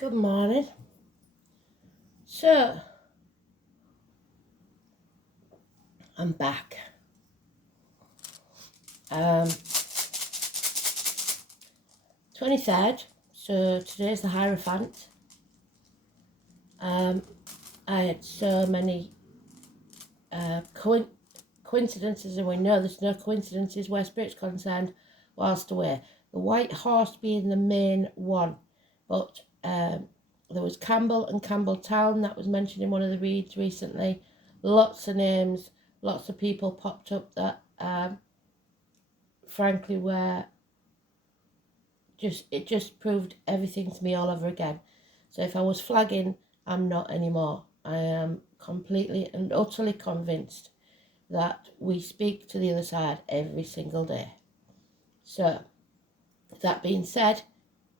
Good morning. So, I'm back. 23rd, so today's the Hierophant. I had so many coincidences, and we know there's no coincidences where spirit's concerned whilst away. The White Horse being the main one, but there was Campbell and Campbelltown that was mentioned in one of the reads recently. Lots of names, lots of people popped up that frankly were it just proved everything to me all over again. So if I was flagging, I'm not anymore. I am completely and utterly convinced that we speak to the other side every single day. So, that being said,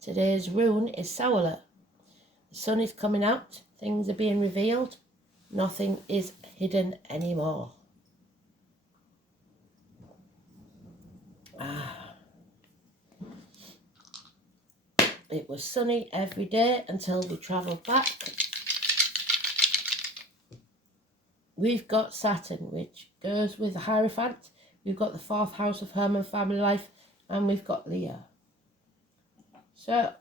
today's rune is Sowler. The sun is coming out, things are being revealed, nothing is hidden anymore. It was sunny every day until we travelled back. We've got Saturn, which goes with the Hierophant. We've got the 4th house of home and family life, and we've got Leo. So,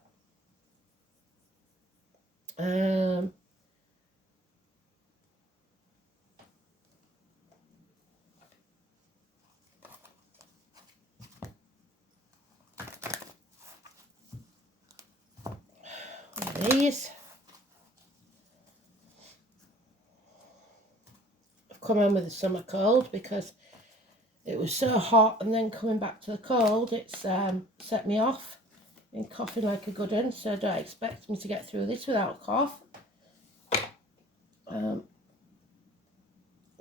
there these. I've come in with the summer cold because it was so hot, and then coming back to the cold, it's set me off. Been coughing like a good one, so don't expect me to get through this without a cough.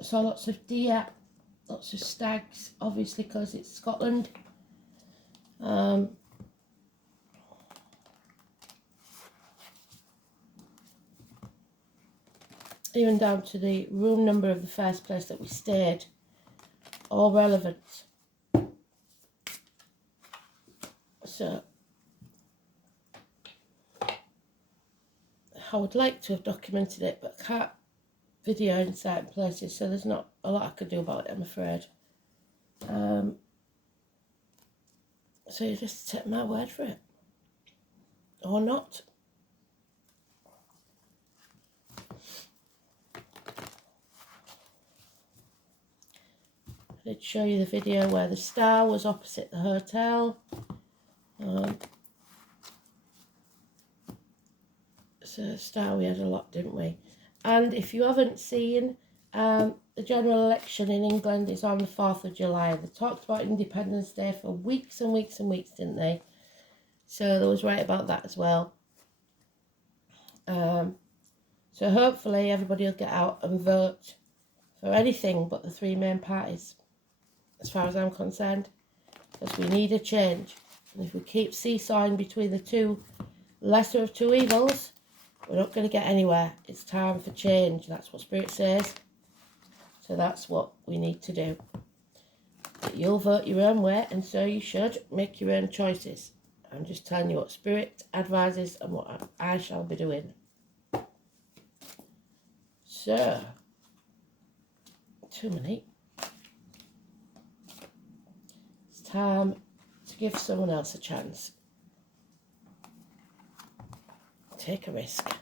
So lots of deer, lots of stags, obviously because it's Scotland. Even down to the room number of the first place that we stayed, all relevant. So I would like to have documented it, but I can't video in certain places, so there's not a lot I could do about it, I'm afraid. So you just take my word for it, or not. I did show you the video where the star was opposite the hotel. So star we had a lot, didn't we? And if you haven't seen, the general election in England is on the 4th of July. They talked about Independence Day for weeks and weeks and weeks, didn't they? So they was right about that as well. So hopefully everybody will get out and vote for anything but the 3 main parties, as far as I'm concerned, because we need a change. And if we keep seesawing between the two lesser of two evils, we're not going to get anywhere. It's time for change. That's what Spirit says. So that's what we need to do. But you'll vote your own way, and so you should make your own choices. I'm just telling you what Spirit advises and what I shall be doing. So, 2 minutes. It's time to give someone else a chance. Take a risk.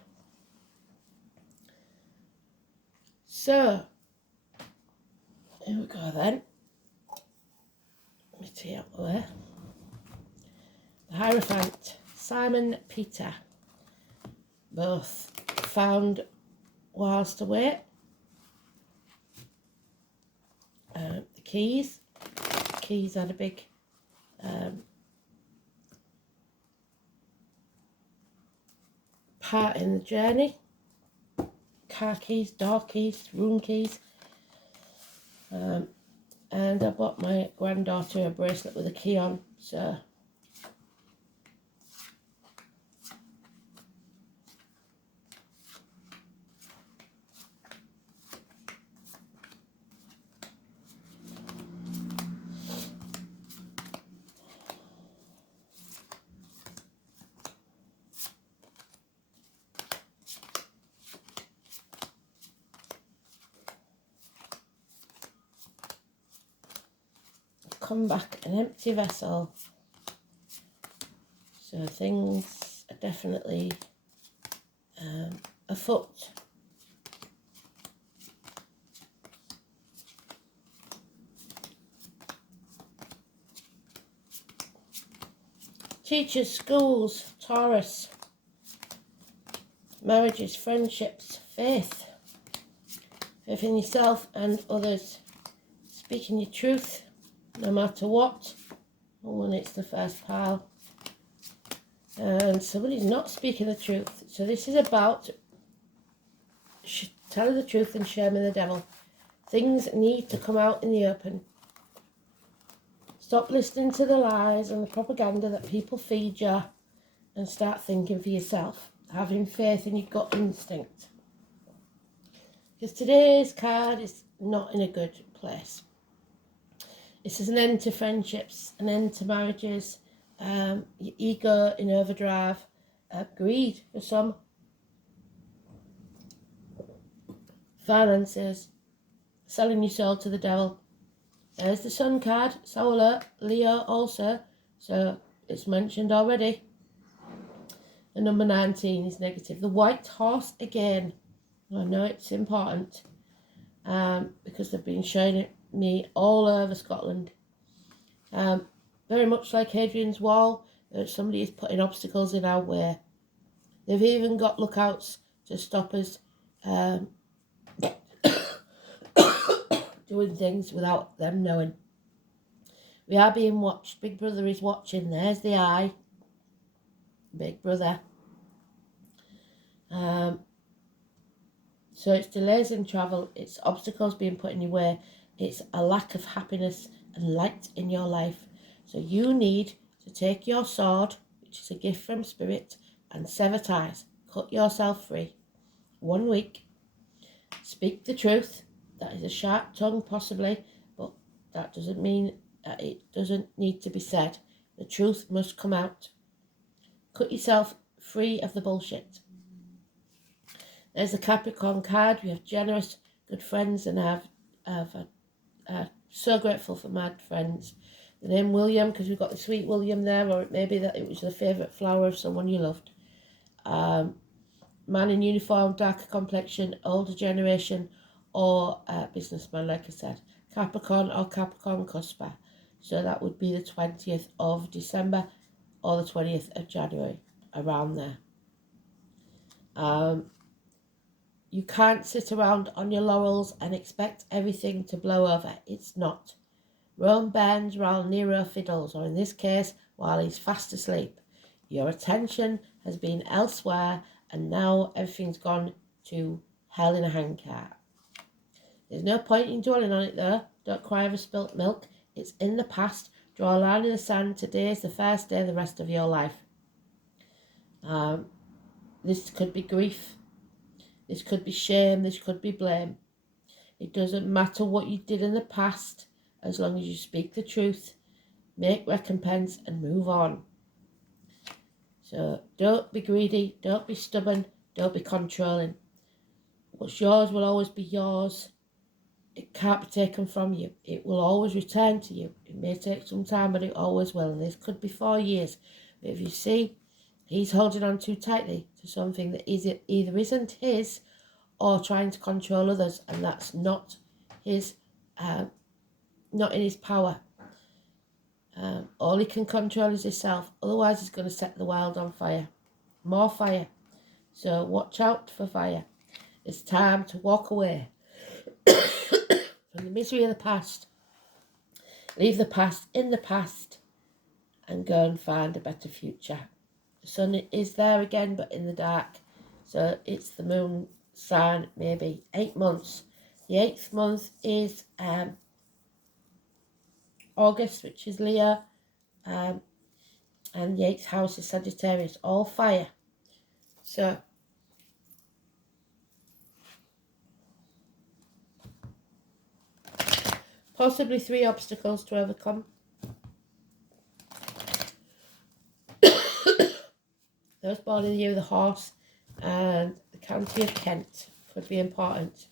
So, here we go then. Let me tee out there. The Hierophant, Simon Peter, both found whilst away. The keys had a big part in the journey. Car keys, door keys, room keys. And I bought my granddaughter a bracelet with a key on, so come back an empty vessel. So things are definitely afoot. Teachers, schools, Taurus, marriages, friendships, faith. Faith in yourself and others. Speaking your truth, no matter what. Oh, and it's the first pile. And somebody's not speaking the truth. So this is about telling the truth and shaming the devil. Things need to come out in the open. Stop listening to the lies and the propaganda that people feed you and start thinking for yourself. Having faith in your gut instinct. Because today's card is not in a good place. This is an end to friendships, an end to marriages, your ego in overdrive, greed for some, finances, selling your soul to the devil. There's the Sun card, Solar, Leo also, so it's mentioned already. The number 19 is negative. The White Horse again. I know it's important because they've been showing it me all over Scotland. Very much like Hadrian's Wall, somebody is putting obstacles in our way. They've even got lookouts to stop us doing things without them knowing. We are being watched. Big Brother is watching. There's the eye. Big Brother. So it's delays in travel. It's obstacles being put in your way. It's a lack of happiness and light in your life. So you need to take your sword, which is a gift from Spirit, and sever ties. Cut yourself free. 1 week. Speak the truth. That is a sharp tongue possibly, but that doesn't mean that it doesn't need to be said. The truth must come out. Cut yourself free of the bullshit. There's the Capricorn card. We have generous, good friends, and I've so grateful for my friends. The name William, because we've got the sweet William there, or it may be that it was the favourite flower of someone you loved. Man in uniform, darker complexion, older generation, or businessman, like I said. Capricorn or Capricorn cusper. So that would be the 20th of December or the 20th of January, around there. You can't sit around on your laurels and expect everything to blow over. It's not. Rome bends while Nero fiddles, or in this case, while he's fast asleep. Your attention has been elsewhere, and now everything's gone to hell in a handcart. There's no point in dwelling on it though. Don't cry over spilt milk. It's in the past. Draw a line in the sand. Today is the first day of the rest of your life. This could be grief. This could be shame. This could be blame. It doesn't matter what you did in the past, as long as you speak the truth, make recompense, and move on. So don't be greedy. Don't be stubborn. Don't be controlling. What's yours will always be yours. It can't be taken from you. It will always return to you. It may take some time, but it always will. And this could be 4 years. But if you see, he's holding on too tightly to something that either isn't his, or trying to control others, and that's not his, not in his power. All he can control is himself. Otherwise, he's going to set the world on fire. More fire. So watch out for fire. It's time to walk away from the misery of the past. Leave the past in the past and go and find a better future. The sun is there again, but in the dark. So it's the moon sign, maybe 8 months. The 8th month is August, which is Leo, and the 8th house is Sagittarius, all fire. So possibly 3 obstacles to overcome. Those born in the year of the horse and the county of Kent could be important.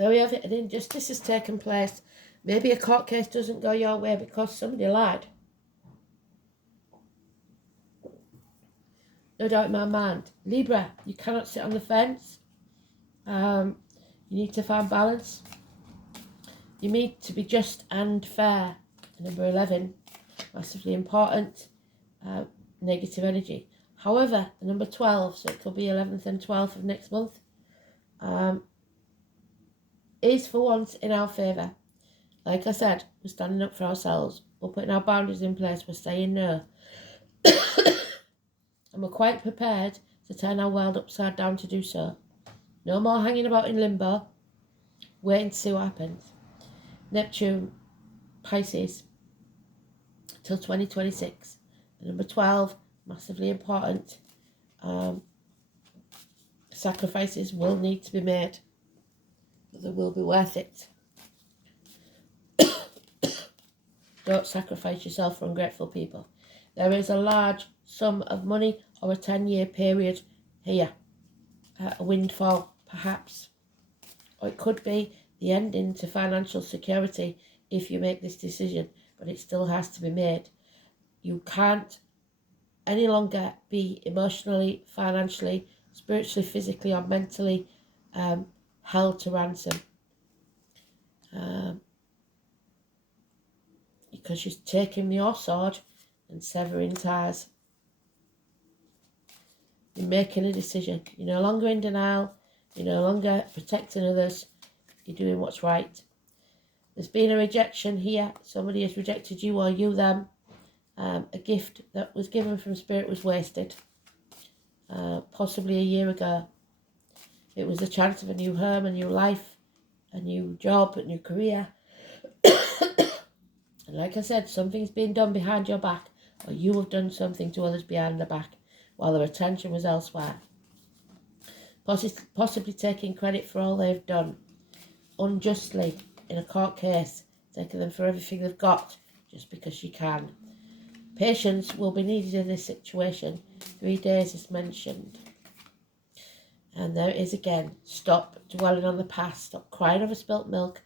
There we have it. An injustice has taken place. Maybe a court case doesn't go your way because somebody lied. No doubt in my mind. Libra, you cannot sit on the fence. You need to find balance. You need to be just and fair. Number 11, massively important. Negative energy. However, the number 12, so it could be 11th and 12th of next month, is for once in our favour. Like I said, we're standing up for ourselves. We're putting our boundaries in place. We're saying no. And we're quite prepared to turn our world upside down to do so. No more hanging about in limbo, waiting to see what happens. Neptune, Pisces, till 2026. The number 12, massively important. Sacrifices will need to be made, but they will be worth it. Don't sacrifice yourself for ungrateful people. There is a large sum of money or a 10-year period here. A windfall, perhaps. Or it could be the ending to financial security if you make this decision, but it still has to be made. You can't any longer be emotionally, financially, spiritually, physically, or mentally held to ransom. Because you're taking your sword and severing ties. You're making a decision. You're no longer in denial. You're no longer protecting others. You're doing what's right. There's been a rejection here. Somebody has rejected you or you them. A gift that was given from Spirit was wasted. Possibly a year ago. It was the chance of a new home, a new life, a new job, a new career. And like I said, something's been done behind your back, or you have done something to others behind their back while their attention was elsewhere. Possibly taking credit for all they've done. Unjustly, in a court case, taking them for everything they've got, just because you can. Patience will be needed in this situation. 3 days is mentioned. And there it is again. Stop dwelling on the past. Stop crying over spilt milk.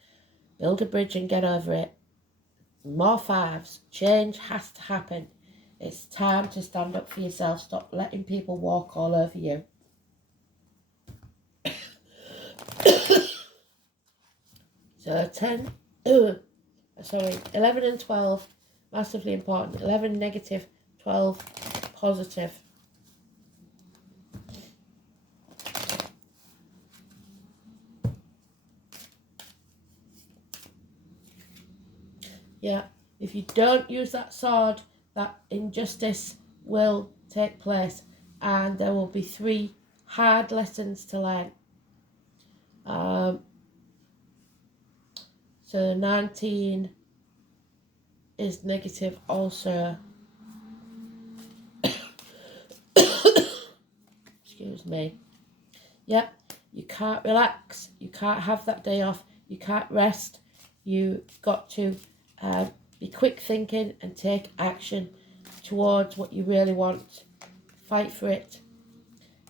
Build a bridge and get over it. More 5s. Change has to happen. It's time to stand up for yourself. Stop letting people walk all over you. So 11 and 12, massively important. 11 negative, 12 positive. Yeah, if you don't use that sword, that injustice will take place, and there will be 3 hard lessons to learn. So 19 is negative also. Excuse me. Yeah, you can't relax. You can't have that day off. You can't rest. You got to be quick thinking and take action towards what you really want. Fight for it.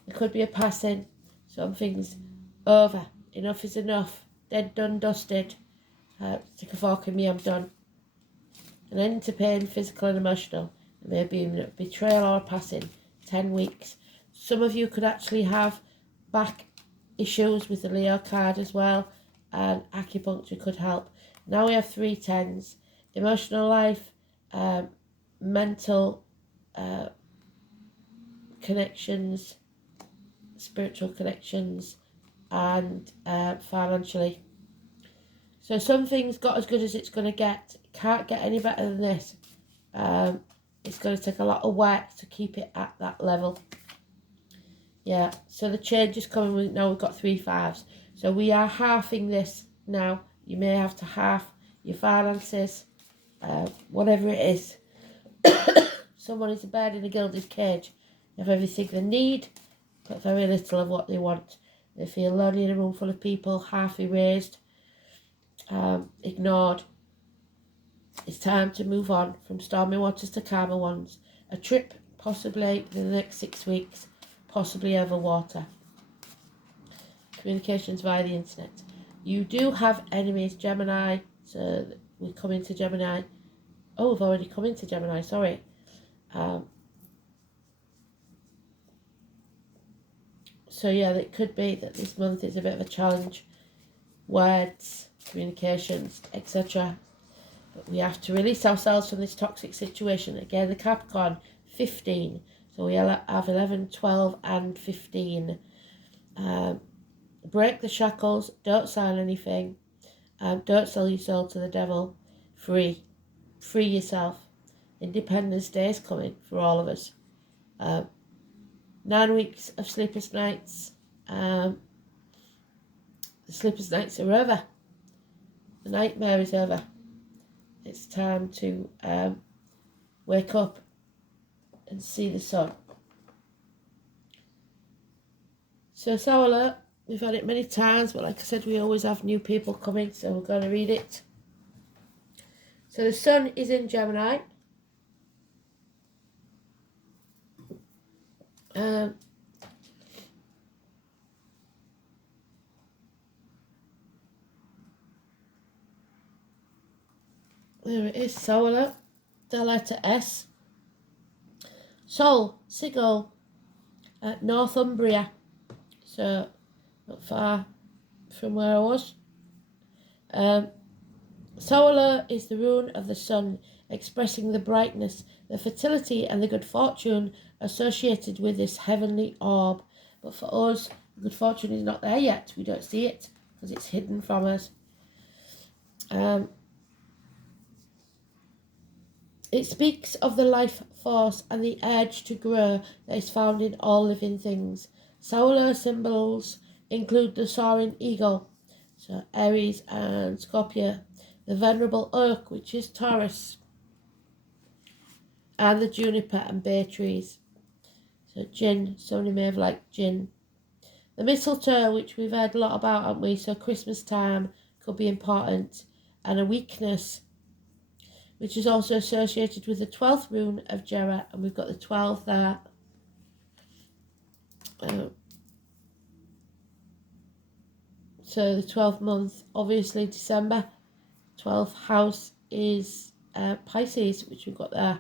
There could be a passing. Something's over. Enough is enough. Dead, done, dusted. Stick a fork in me, I'm done. An end to pain, physical and emotional. Maybe a betrayal or a passing. 10 weeks. Some of you could actually have back issues with the Leo card as well. And acupuncture could help. Now we have 3 10s. Emotional life, mental connections, spiritual connections, and financially. So something's got as good as it's going to get. It can't get any better than this. It's going to take a lot of work to keep it at that level. Yeah, so the change is coming. Now we've got 3 5s. So we are halving this now. You may have to halve your finances, whatever it is. Someone is a bird in a gilded cage. They have everything they need, but very little of what they want. They feel lonely in a room full of people, half erased, ignored. It's time to move on from stormy waters to calmer ones. A trip, possibly in the next 6 weeks, possibly over water. Communications via the internet. You do have enemies, Gemini, so we come into Gemini. Oh, we've already come into Gemini, sorry. So yeah, it could be that this month is a bit of a challenge. Words, communications, etc. But we have to release ourselves from this toxic situation. Again, the Capricorn, 15. So we have 11, 12 and 15. Break the shackles. Don't sign anything. Don't sell your soul to the devil. Free yourself. Independence Day is coming for all of us. 9 weeks of sleepless nights. The sleepless nights are over. The nightmare is over. It's time to wake up and see the sun. So Solar Alert, we've had it many times, but like I said, we always have new people coming, so we're going to read it. So the sun is in Gemini. There it is, Solar, the letter S. Sol, Sigil, Northumbria, so not far from where I was. Solar is the rune of the sun, expressing the brightness, the fertility and the good fortune associated with this heavenly orb. But for us, the good fortune is not there yet. We don't see it because it's hidden from us. It speaks of the life force and the urge to grow that is found in all living things. Solar symbols include the soaring eagle, so Aries and Scorpio, the venerable oak, which is Taurus, and the juniper and bay trees. So gin, somebody may have liked gin. The mistletoe, which we've heard a lot about, haven't we? So Christmas time could be important. And a weakness, which is also associated with the 12th rune of Jera, and we've got the 12 there. So the 12th month, obviously December, 12th house is Pisces, which we've got there.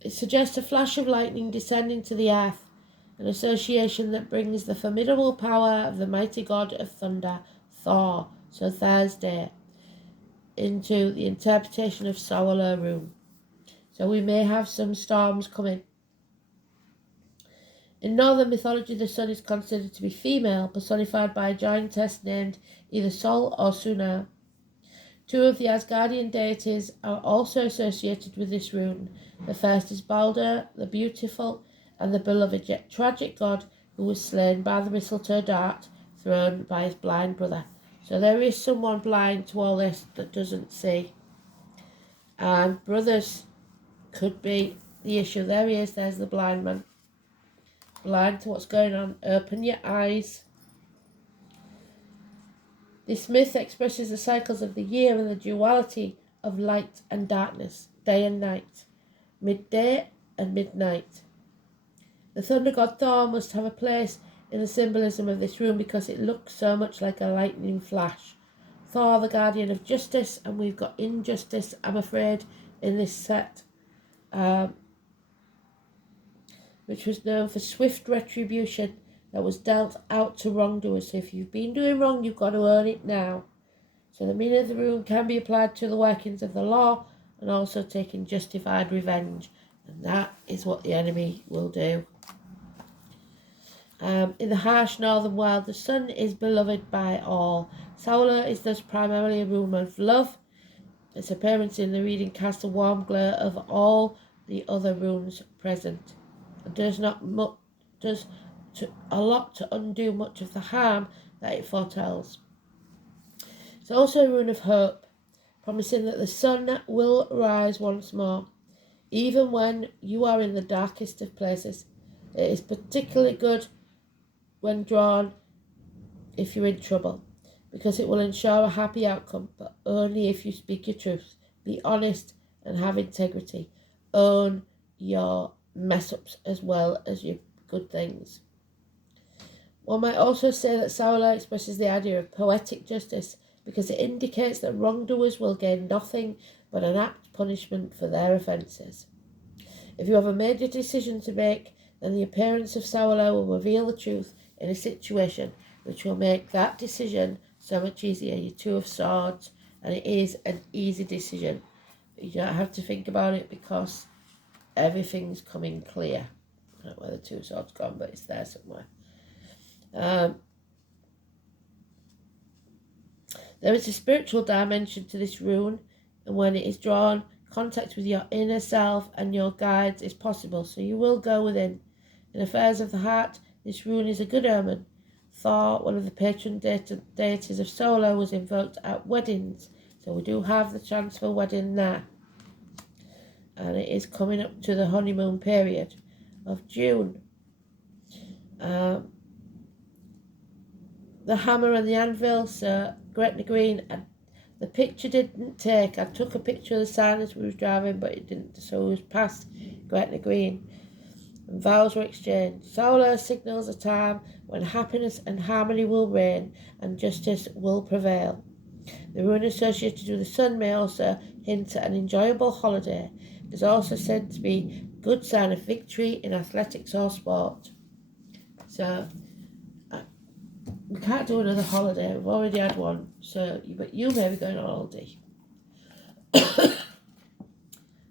It suggests a flash of lightning descending to the earth, an association that brings the formidable power of the mighty god of thunder, Thor, so Thursday, into the interpretation of Solar rune. So we may have some storms coming. In northern mythology, the sun is considered to be female, personified by a giantess named either Sol or Suna. Two of the Asgardian deities are also associated with this rune. The first is Balder, the beautiful and the beloved yet tragic god who was slain by the mistletoe dart thrown by his blind brother. So there is someone blind to all this that doesn't see. And brothers could be the issue. There he is, there's the blind man. Blind to what's going on. Open your eyes. This myth expresses the cycles of the year and the duality of light and darkness, day and night, midday and midnight. The thunder god Thor must have a place in the symbolism of this rune because it looks so much like a lightning flash. Thor, the guardian of justice, and we've got injustice, I'm afraid, in this set, which was known for swift retribution that was dealt out to wrongdoers. So if you've been doing wrong, you've got to earn it now. So the meaning of the rune can be applied to the workings of the law and also taking justified revenge. And that is what the enemy will do. In the harsh northern world, the sun is beloved by all. Solar is thus primarily a rune of love. Its appearance in the reading casts a warm glare over all the other runes present. It does a lot to undo much of the harm that it foretells. It's also a rune of hope, promising that the sun will rise once more, even when you are in the darkest of places. It is particularly good when drawn if you're in trouble, because it will ensure a happy outcome, but only if you speak your truth. Be honest and have integrity. Own your mess-ups as well as your good things. One might also say that Saula expresses the idea of poetic justice because it indicates that wrongdoers will gain nothing but an apt punishment for their offences. If you have a major decision to make, then the appearance of Saula will reveal the truth in a situation which will make that decision so much easier. Your Two of Swords, and it is an easy decision. You don't have to think about it because everything's coming clear. I don't know where the Two of Swords gone, but it's there somewhere. There is a spiritual dimension to this rune, and when it is drawn, contact with your inner self and your guides is possible, so you will go within. In affairs of the heart, this rune is a good omen. Thor, one of the patron deities of Solar, was invoked at weddings, so we do have the chance for wedding there. And it is coming up to the honeymoon period of June. The hammer and the anvil, so Gretna Green. The picture didn't take. I took a picture of the sign as we was driving, but it didn't. So it was past Gretna Green. And vows were exchanged. Solar signals a time when happiness and harmony will reign and justice will prevail. The rune associated with the sun may also hint at an enjoyable holiday. It is also said to be a good sign of victory in athletics or sport. So we can't do another holiday. We've already had one. But you may be going on holiday.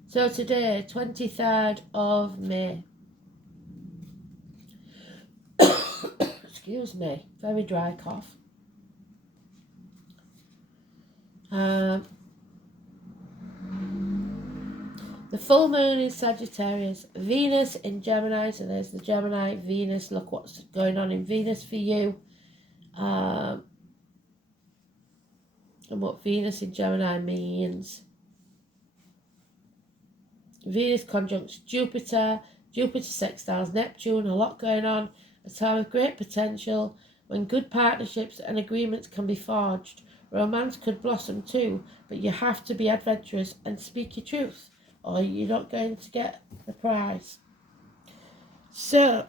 So today, 23rd of May. Excuse me, very dry cough. The full moon is Sagittarius, Venus in Gemini, so there's the Gemini, Venus, look what's going on in Venus for you. And what Venus in Gemini means. Venus conjuncts Jupiter, Jupiter sextiles Neptune, a lot going on, a time of great potential when good partnerships and agreements can be forged. Romance could blossom too, but you have to be adventurous and speak your truth, or you're not going to get the prize. So,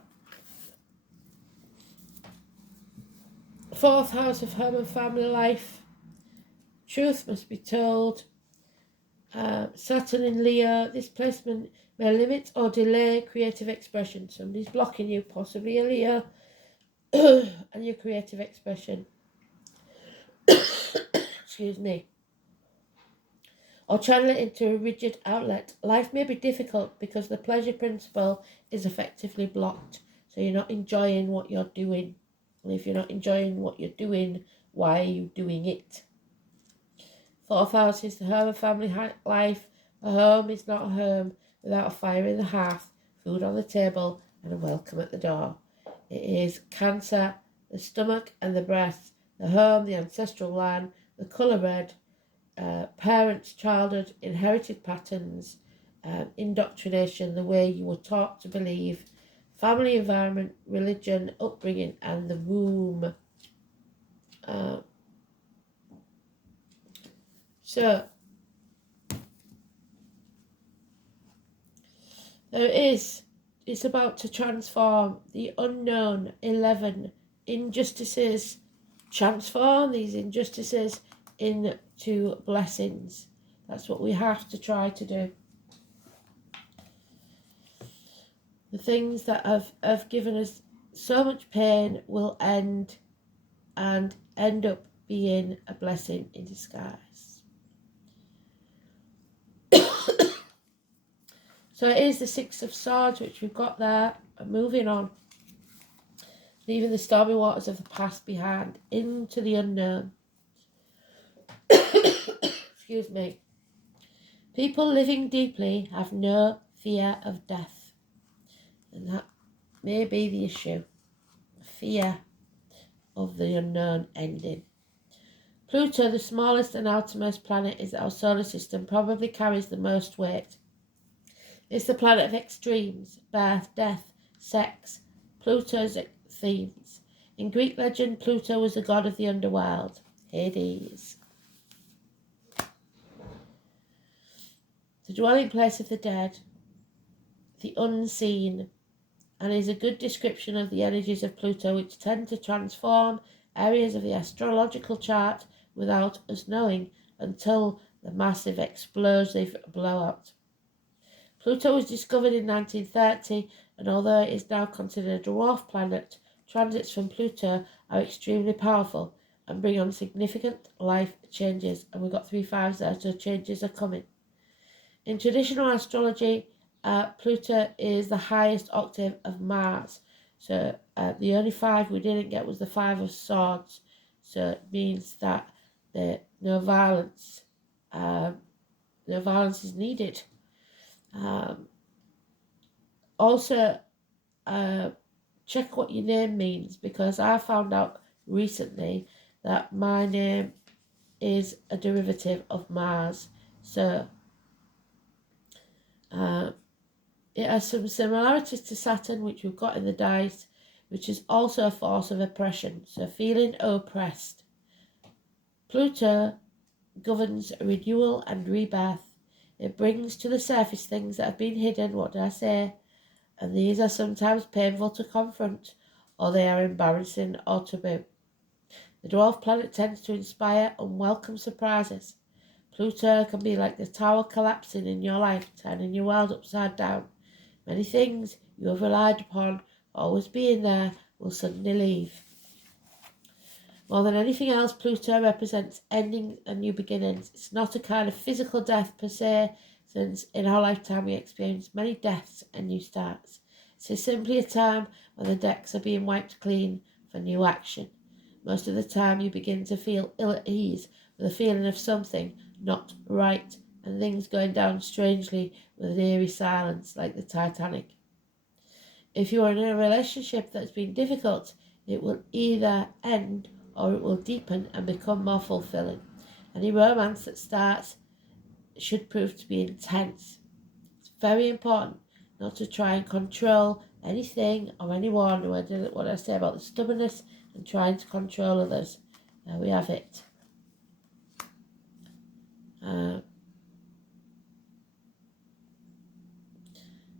4th house of home and family life. Truth must be told. Saturn in Leo. This placement may limit or delay creative expression. Somebody's blocking you, possibly a Leo, and your creative expression. Excuse me. Or channel it into a rigid outlet. Life may be difficult because the pleasure principle is effectively blocked. So you're not enjoying what you're doing. And if you're not enjoying what you're doing, why are you doing it? 4th house is the home and family life. A home is not a home without a fire in the hearth, food on the table, and a welcome at the door. It is Cancer, the stomach and the breast, the home, the ancestral line, the colour red, parents, childhood, inherited patterns, indoctrination, the way you were taught to believe, family environment, religion, upbringing, and the womb. So, it's about to transform the unknown 11 injustices, transform these injustices into blessings. That's what we have to try to do. The things that have given us so much pain will end and end up being a blessing in disguise. So it is the 6 of Swords, which we've got there. And moving on. Leaving the stormy waters of the past behind into the unknown. Excuse me. People living deeply have no fear of death. And that may be the issue. Fear of the unknown ending. Pluto, the smallest and outermost planet in our solar system, probably carries the most weight. It's the planet of extremes, birth, death, sex, Pluto's themes. In Greek legend, Pluto was the god of the underworld, Hades. The dwelling place of the dead, the unseen, and is a good description of the energies of Pluto, which tend to transform areas of the astrological chart without us knowing until the massive explosive blowout. Pluto was discovered in 1930, and although it is now considered a dwarf planet, transits from Pluto are extremely powerful and bring on significant life changes. And we've got 3 5s there, so changes are coming. In traditional astrology, Pluto is the highest octave of Mars. So the only 5 we didn't get was the 5 of Swords. So it means that no violence is needed. Also, check what your name means, because I found out recently that my name is a derivative of Mars. So it has some similarities to Saturn, which we've got in the dice, which is also a force of oppression, so feeling oppressed. Pluto governs renewal and rebirth. It brings to the surface things that have been hidden, what did I say? And these are sometimes painful to confront, or they are embarrassing or taboo. The dwarf planet tends to inspire unwelcome surprises. Pluto can be like the tower collapsing in your life, turning your world upside down. Many things you have relied upon always being there will suddenly leave. More than anything else, Pluto represents ending and new beginnings. It's not a kind of physical death per se, since in our lifetime we experience many deaths and new starts. It's simply a time when the decks are being wiped clean for new action. Most of the time you begin to feel ill at ease with a feeling of something not right, and things going down strangely with an eerie silence like the Titanic. If you are in a relationship that's been difficult, it will either end or it will deepen and become more fulfilling. Any romance that starts should prove to be intense. It's very important not to try and control anything or anyone. What I say about the stubbornness and trying to control others. There we have it.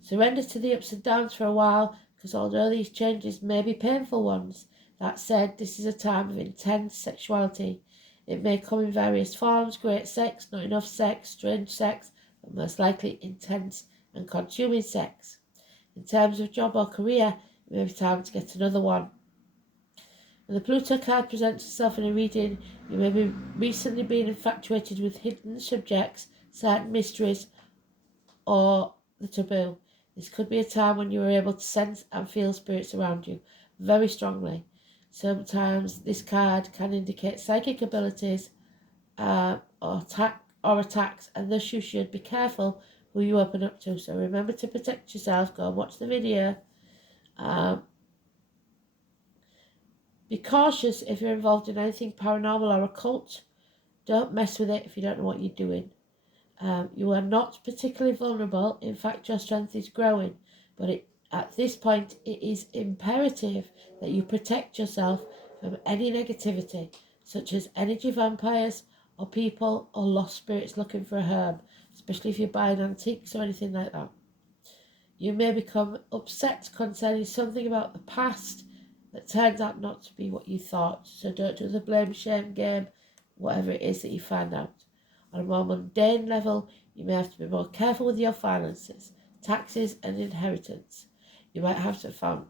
Surrender to the ups and downs for a while, because although these changes may be painful ones, that said, this is a time of intense sexuality. It may come in various forms: great sex, not enough sex, strange sex, but most likely intense and consuming sex. In terms of job or career, it may be time to get another one. When the Pluto card presents itself in a reading, you may be recently been infatuated with hidden subjects, certain mysteries, or the taboo. This could be a time when you are able to sense and feel spirits around you very strongly. Sometimes this card can indicate psychic abilities or attacks, and thus you should be careful who you open up to. So remember to protect yourself. Go and watch the video. Be cautious if you're involved in anything paranormal or occult. Don't mess with it if you don't know what you're doing. You are not particularly vulnerable. In fact, your strength is growing. But at this point, it is imperative that you protect yourself from any negativity, such as energy vampires or people or lost spirits looking for a home, especially if you're buying antiques or anything like that. You may become upset concerning something about the past that turns out not to be what you thought. So don't do the blame shame game, whatever it is that you find out. On a more mundane level, you may have to be more careful with your finances, taxes and inheritance. You might have to find,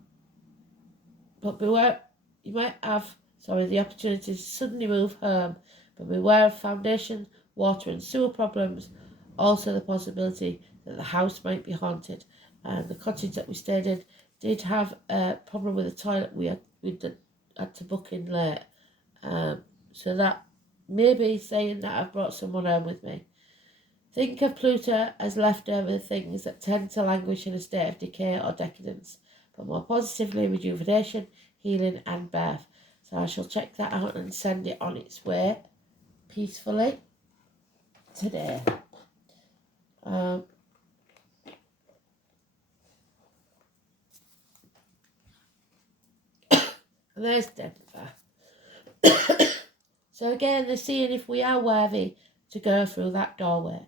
but beware, you might have, the opportunity to suddenly move home, but beware of foundation, water and sewer problems. Also the possibility that the house might be haunted. And the cottage that we stayed in did have a problem with the toilet. We had to book in late. So that maybe saying that I've brought someone home with me. Think of Pluto as leftover things that tend to languish in a state of decay or decadence, but more positively rejuvenation, healing and birth. So I shall check that out and send it on its way peacefully today. And there's Denver. So again, they're seeing if we are worthy to go through that doorway.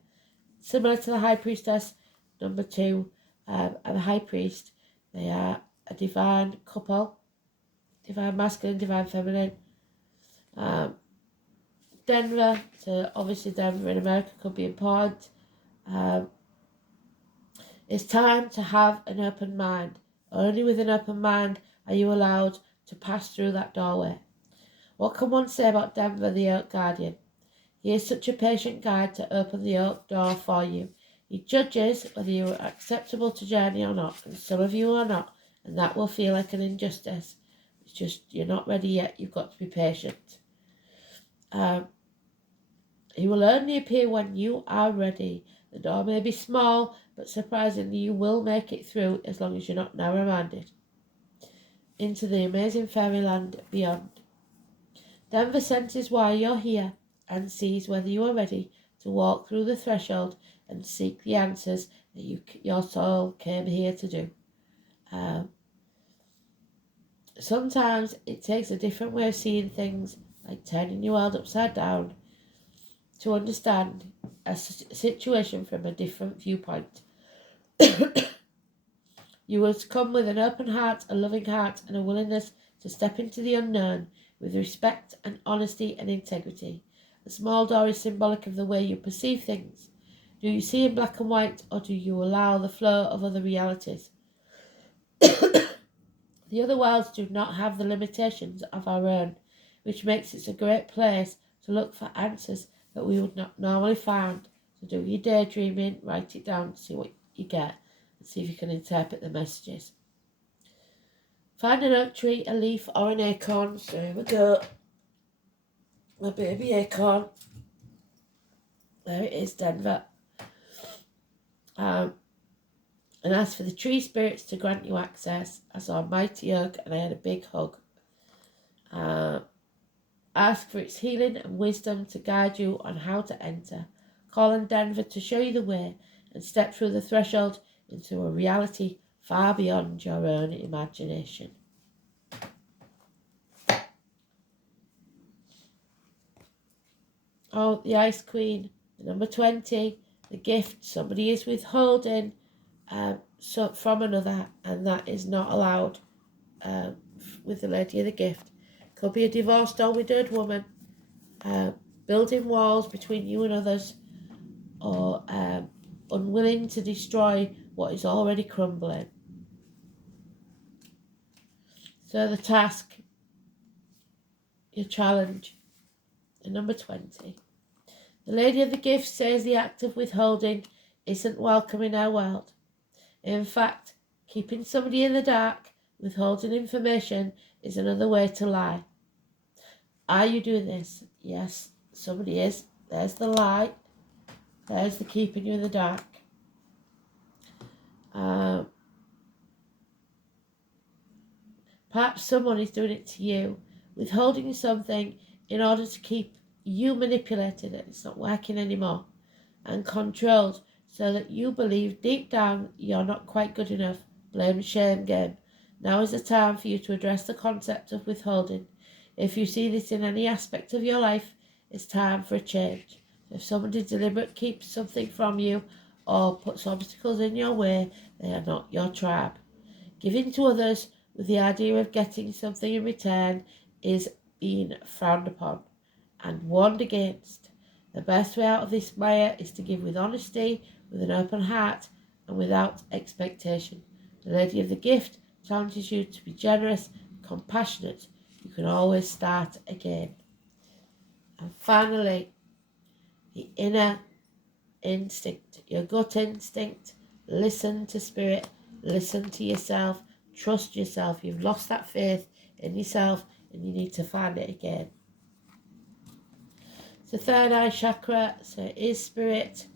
Similar to the High Priestess, number 2, and the High Priest, they are a divine couple, divine masculine, divine feminine. Denver, so obviously Denver in America could be important. It's time to have an open mind. Only with an open mind are you allowed to pass through that doorway. What can one say about Denver, the Oak Guardian? He is such a patient guide to open the oak door for you. He judges whether you are acceptable to journey or not, and some of you are not, and that will feel like an injustice. It's just you're not ready yet. You've got to be patient. He will only appear when you are ready. The door may be small, but surprisingly you will make it through as long as you're not narrow-minded. Into the amazing fairyland beyond. Denver senses why you're here and sees whether you are ready to walk through the threshold and seek the answers that your soul came here to do. Sometimes it takes a different way of seeing things, like turning your world upside down, to understand a situation from a different viewpoint. You will come with an open heart, a loving heart, and a willingness to step into the unknown with respect and honesty and integrity. The small door is symbolic of the way you perceive things. Do you see in black and white, or do you allow the flow of other realities? The other worlds do not have the limitations of our own, which makes it a great place to look for answers that we would not normally find. So do your daydreaming, write it down, see what you get, and see if you can interpret the messages. Find an oak tree, a leaf, or an acorn. So here we go. My baby acorn. There it is, Denver. And ask for the tree spirits to grant you access. I saw a mighty oak and I had a big hug. Ask for its healing and wisdom to guide you on how to enter. Call on Denver to show you the way and step through the threshold into a reality far beyond your own imagination. Oh, the Ice Queen, the number 20, the gift somebody is withholding from another, and that is not allowed with the Lady of the Gift. Could be a divorced or widowed woman, building walls between you and others, or unwilling to destroy what is already crumbling. So the task, your challenge, the number 20. The Lady of the Gift says the act of withholding isn't welcome in our world. In fact, keeping somebody in the dark, withholding information, is another way to lie. Are you doing this? Yes, somebody is. There's the lie. There's the keeping you in the dark. Perhaps someone is doing it to you, withholding something in order to keep you manipulated and it's not working anymore, and controlled so that you believe deep down you're not quite good enough. Blame and shame game. Now is the time for you to address the concept of withholding. If you see this in any aspect of your life, it's time for a change. If somebody deliberately keeps something from you or puts obstacles in your way, they are not your tribe. Giving to others with the idea of getting something in return is being frowned upon and warned against. The best way out of this mire is to give with honesty, with an open heart, and without expectation. The Lady of the Gift challenges you to be generous, compassionate. You can always start again. And finally, the inner instinct, your gut instinct. Listen to spirit, listen to yourself, trust yourself. You've lost that faith in yourself and you need to find it again. So third eye chakra, so it is spirit.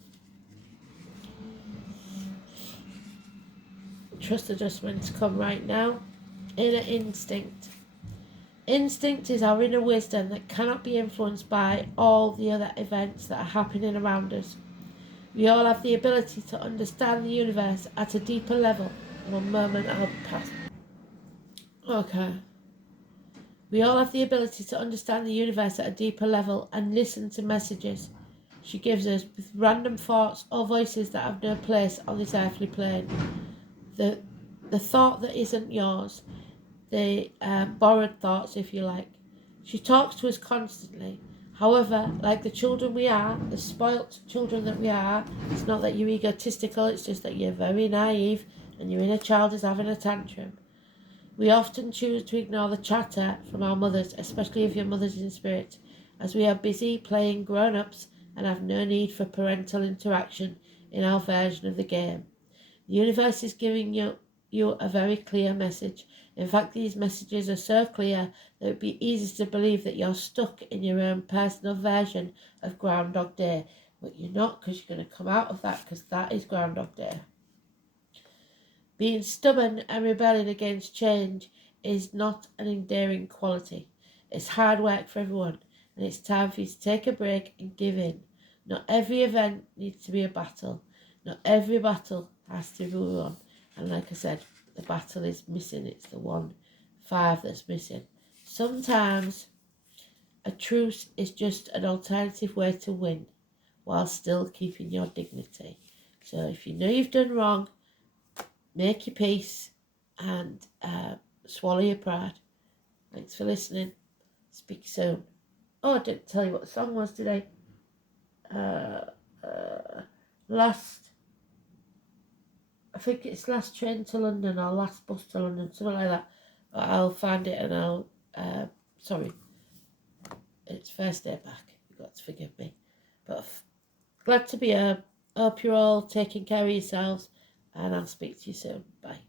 Trust adjustments come right now. Inner instinct. Instinct is our inner wisdom that cannot be influenced by all the other events that are happening around us. We all have the ability to understand the universe at a deeper level. One moment, I'll pass. Okay. We all have the ability to understand the universe at a deeper level and listen to messages she gives us with random thoughts or voices that have no place on this earthly plane. The the thought that isn't yours, the borrowed thoughts, if you like. She talks to us constantly. However, like the children we are, the spoilt children that we are, it's not that you're egotistical, it's just that you're very naive and your inner child is having a tantrum. We often choose to ignore the chatter from our mothers, especially if your mother's in spirit, as we are busy playing grown-ups and have no need for parental interaction in our version of the game. The universe is giving you a very clear message. In fact, these messages are so clear that it would be easy to believe that you're stuck in your own personal version of Groundhog Day. But you're not, because you're going to come out of that, because that is Groundhog Day. Being stubborn and rebelling against change is not an endearing quality. It's hard work for everyone, and it's time for you to take a break and give in. Not every event needs to be a battle. Not every battle has to be won. And like I said, the battle is missing. It's the 1-5 that's missing. Sometimes a truce is just an alternative way to win while still keeping your dignity. So if you know you've done wrong, make your peace and swallow your pride. Thanks for listening. Speak soon. Oh, I didn't tell you what the song was today. I think it's Last Train to London or Last Bus to London, something like that. I'll find it and I'll, sorry, it's first day back. You've got to forgive me. But glad to be here. Hope you're all taking care of yourselves and I'll speak to you soon. Bye.